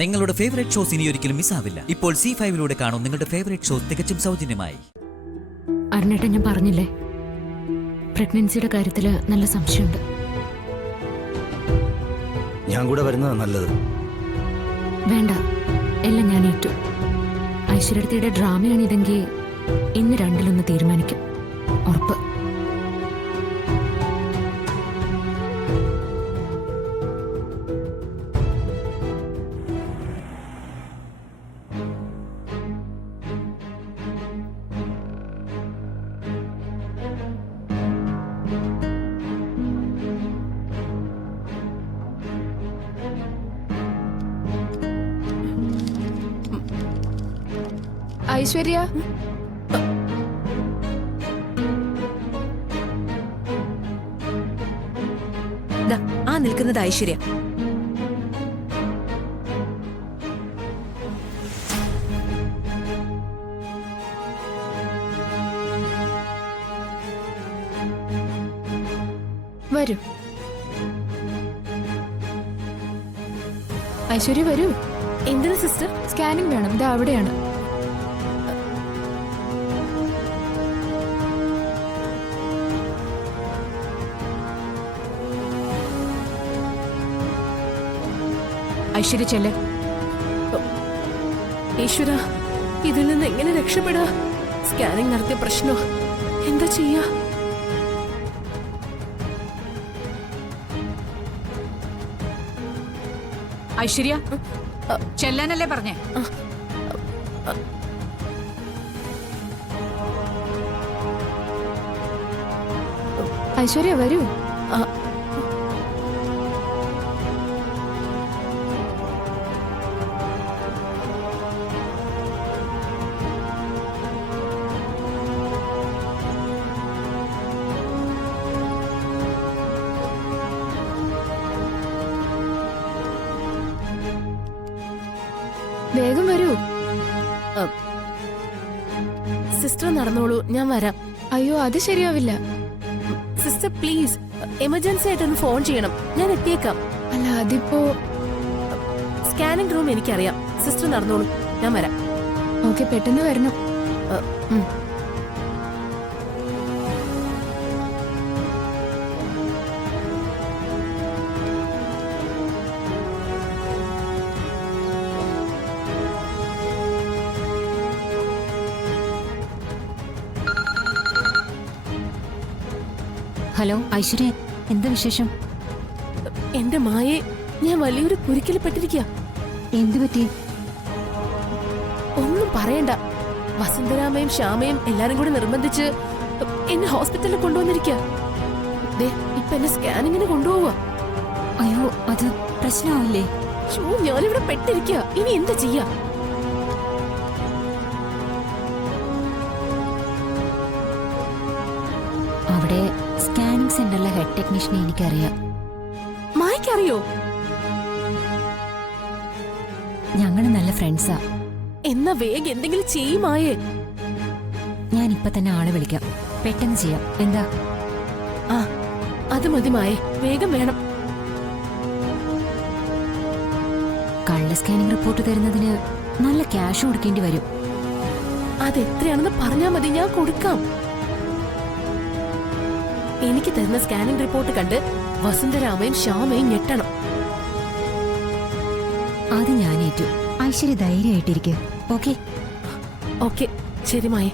നിങ്ങളുടെ favourite shows ഇനി ഒരിക്കലും മിസ്സാവില്ല. ഇപ്പോൾ C5 കാണും നിങ്ങളുടെ ഫേവറേറ്റ് ഷോസ് തികച്ചും സൗജന്യമായി. അരുണേട്ടൻ, ഞാൻ പറഞ്ഞില്ലേ, പ്രഗ്നൻസിയുടെ കാര്യത്തില് നല്ല സംശയമുണ്ട്. ഞാൻ കൂടെ വരുന്നതാ നല്ലത്. വേണ്ട, എല്ലാം ഞാൻ ഏറ്റു. ഐശ്വര്യയുടെ ഡ്രാമയാണ് ഇതെങ്കിൽ ഇന്ന് രണ്ടിലൊന്ന് തീരുമാനിക്കും, ഉറപ്പ്. ഐശ്വര്യ, ആ നിൽക്കുന്നത് ഐശ്വര്യ. വരൂ ഐശ്വര്യ, വരൂ. എന്തിനാ സിസ്റ്റർ? സ്കാനിംഗ് വേണം, ഇതാ അവിടെയാണ്. ഐശ്വര്യ ചെല്ല്. ഈശ്വര, ഇതിൽ നിന്ന് എങ്ങനെ രക്ഷപ്പെടാ? സ്കാനിംഗ് നടത്തിയ പ്രശ്നോ? എന്താ ചെയ്യാ? ഐശ്വര്യ, ചെല്ലാനല്ലേ പറഞ്ഞേ? ഐശ്വര്യ, വരൂ. വേഗം വരൂ. സിസ്റ്റർ നടന്നോളൂ, ഞാൻ വരാം. അയ്യോ, അത് ശരിയാവില്ല. സിസ്റ്റർ പ്ലീസ്, എമർജൻസി ആയിട്ടൊന്ന് ഫോൺ ചെയ്യണം, ഞാൻ എത്തിയേക്കാം. അല്ല, അതിപ്പോ സ്കാനിംഗ് റൂം എനിക്കറിയാം. സിസ്റ്റർ നടന്നോളൂ, ഞാൻ വരാം. ഓക്കെ, പെട്ടെന്ന് വരണം. ഹലോ ഐശ്വര്യ, എന്താ വിശേഷം? എന്റെ മായെ, ഞാൻ വലിയൊരു കുരുക്കിൽ പെട്ടിരിക്കുക. എന്തു പറ്റി? ഒന്നും പറയണ്ട. വസുന്ധരാമയും ശ്യാമയും എല്ലാരും കൂടി നിർബന്ധിച്ച് എന്നെ ഹോസ്പിറ്റലിൽ കൊണ്ടുവന്നിരിക്കുക. ഇപ്പൊ എന്നെ സ്കാനിങ്ങിന് കൊണ്ടുപോവുക. അയ്യോ, അത് പ്രശ്നമാവില്ലേ? ഞാനിവിടെ പെട്ടിരിക്കുക. ഇനി എന്താ ചെയ്യാ? അവിടെ സ്കാനിംഗ് സെന്ററിലെ ഹെഡ് ടെക്നീഷ്യനെ എനിക്കറിയാം. മായ്ക്കറിയോ? ഞങ്ങള് നല്ല ഫ്രണ്ട്സാ. എന്നാ വേഗം എന്തെങ്കിലും ചെയ്യുമായേ. ഞാൻ ഇപ്പൊ തന്നെ ആളെ വിളിക്കാം, പെട്ടെന്ന് ചെയ്യാം. എന്താ? ആ, അത് മതി മായേ, വേഗം വേണം. കള്ള സ്കാനിംഗ് റിപ്പോർട്ട് തരുന്നതിന് നല്ല ക്യാഷ് കൊടുക്കേണ്ടി വരും. അതെത്രയാണെന്ന് പറഞ്ഞാ മതി, ഞാൻ കൊടുക്കാം. എനിക്ക് തരുന്ന സ്കാനിംഗ് റിപ്പോർട്ട് കണ്ട് വസുന്ധരാമയും ശ്യാമയും ഞെട്ടണം. അത് ഞാൻ ഏറ്റു. ഐശ്വര്യ ധൈര്യമായിട്ടിരിക്കും. ഓക്കെ ഓക്കെ, ശരി മായേ.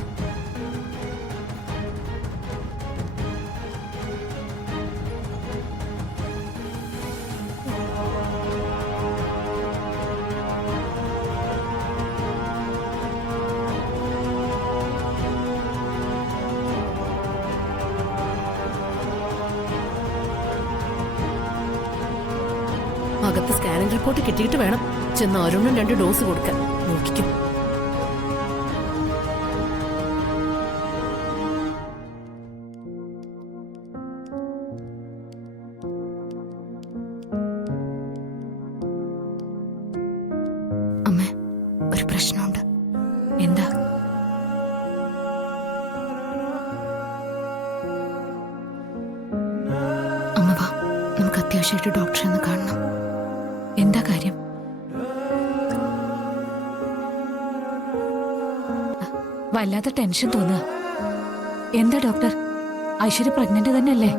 അകത്ത് സ്കാനിംഗ് റിപ്പോർട്ട് കിട്ടിയിട്ട് വേണം ചെന്ന് ഓരോന്നും 2 ഡോസ് കൊടുക്കാൻ. നോക്കിക്കും. അമ്മ, ഒരു പ്രശ്നമുണ്ട്. എന്താ? അമ്മ വാ, നമുക്ക് അത്യാവശ്യമായിട്ട് ഡോക്ടറെ ഒന്ന് കാണണം. എന്താ കാര്യം? വല്ലാത്ത ടെൻഷൻ തോന്നുക. എന്താ ഡോക്ടർ, ഐശ്വര്യ പ്രഗ്നന്റ് തന്നെയല്ലേ?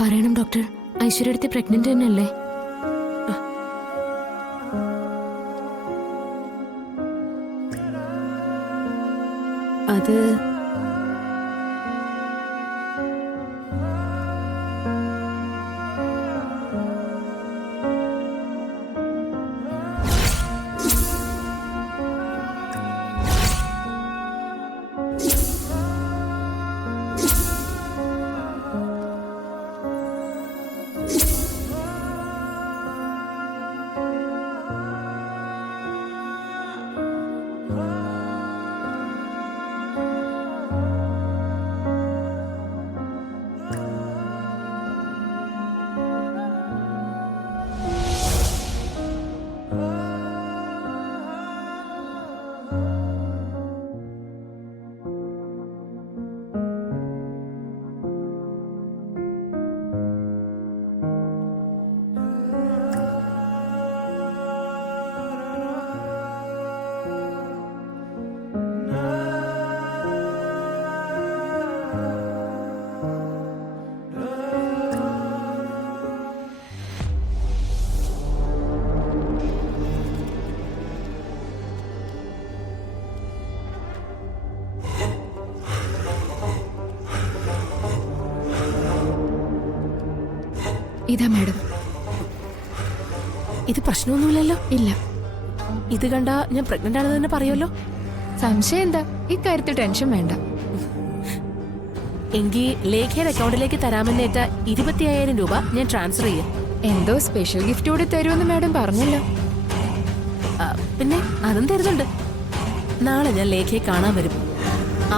പറയണം ഡോക്ടർ, ഐശ്വര്യ അടുത്ത് പ്രഗ്നന്റ് തന്നെയല്ലേ? അത് ഇതാ മാഡം. ഇത് പ്രശ്നമൊന്നുമില്ലല്ലോ. ഇല്ല. ഇത് കണ്ടാ ഞാൻ പ്രഗ്നന്റ് ആണെന്ന് തന്നെ പറയുമല്ലോ. സംശയം എന്താ? ഇക്കാര്യത്തിൽ ടെൻഷൻ വേണ്ട. എങ്കിൽ ലേഖയുടെ അക്കൗണ്ടിലേക്ക് തരാമെന്നേറ്റ 25,000 രൂപ ഞാൻ ട്രാൻസ്ഫർ ചെയ്യാം. എന്തോ സ്പെഷ്യൽ ഗിഫ്റ്റ് കൂടി തരുമെന്ന് മാഡം പറഞ്ഞല്ലോ. പിന്നെ അതും തരുന്നുണ്ട്. നാളെ ഞാൻ ലേഖയെ കാണാൻ വരും.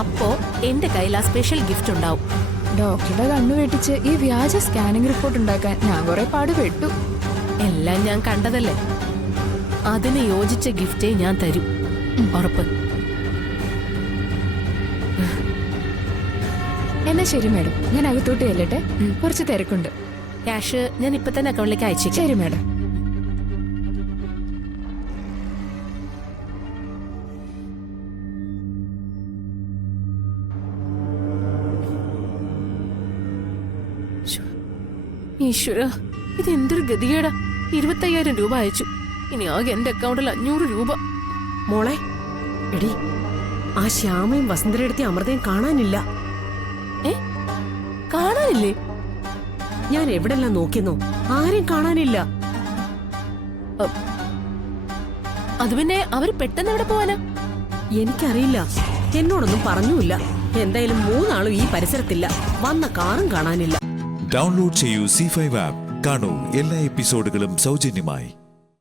അപ്പോ എന്റെ കയ്യിൽ ആ സ്പെഷ്യൽ ഗിഫ്റ്റ് ഉണ്ടാവും. ഡോക്ടറുടെ കണ്ണു വെട്ടിച്ച് ഈ വ്യാജ സ്കാനിംഗ് റിപ്പോർട്ട് ഉണ്ടാക്കാൻ ഞാൻ കുറെ പാടുപെട്ടു. എല്ലാം ഞാൻ കണ്ടതല്ലേ. അതിന് യോജിച്ച ഗിഫ്റ്റേ ഞാൻ തരും, ഉറപ്പ്. എന്നാ ശരി മാഡം, ഞാൻ അകത്തോട്ട് ചെല്ലട്ടെ. കുറച്ച് തിരക്കുണ്ട്. ക്യാഷ് ഞാൻ ഇപ്പൊ തന്നെ അക്കൗണ്ടിലേക്ക് അയച്ചേക്കാം. ശരി മാഡം. ഈശ്വര, ഇത് എന്തൊരു ഗതികേടാ. 25,000 രൂപ അയച്ചു. ഇനി ആകെ എന്റെ അക്കൗണ്ടിൽ 500 രൂപ. മോളെ, എടി, ആ ശ്യാമയും വസുന്ധരയെടുത്തി അമൃതയും കാണാനില്ല. കാണാനില്ലേ? ഞാൻ എവിടെല്ലാം നോക്കിയെന്നോ, ആരെയും കാണാനില്ല. അത് പിന്നെ അവര് പെട്ടെന്ന് എവിടെ പോവാനാ? എനിക്കറിയില്ല, എന്നോടൊന്നും പറഞ്ഞുമില്ല. എന്തായാലും 3 ആളും ഈ പരിസരത്തില്ല. വന്ന കാറും കാണാനില്ല. ഡൗൺലോഡ് ചെയ്യൂ C5 ആപ്പ്. കാണൂ എല്ലാ എപ്പിസോഡുകളും സൗജന്യമായി.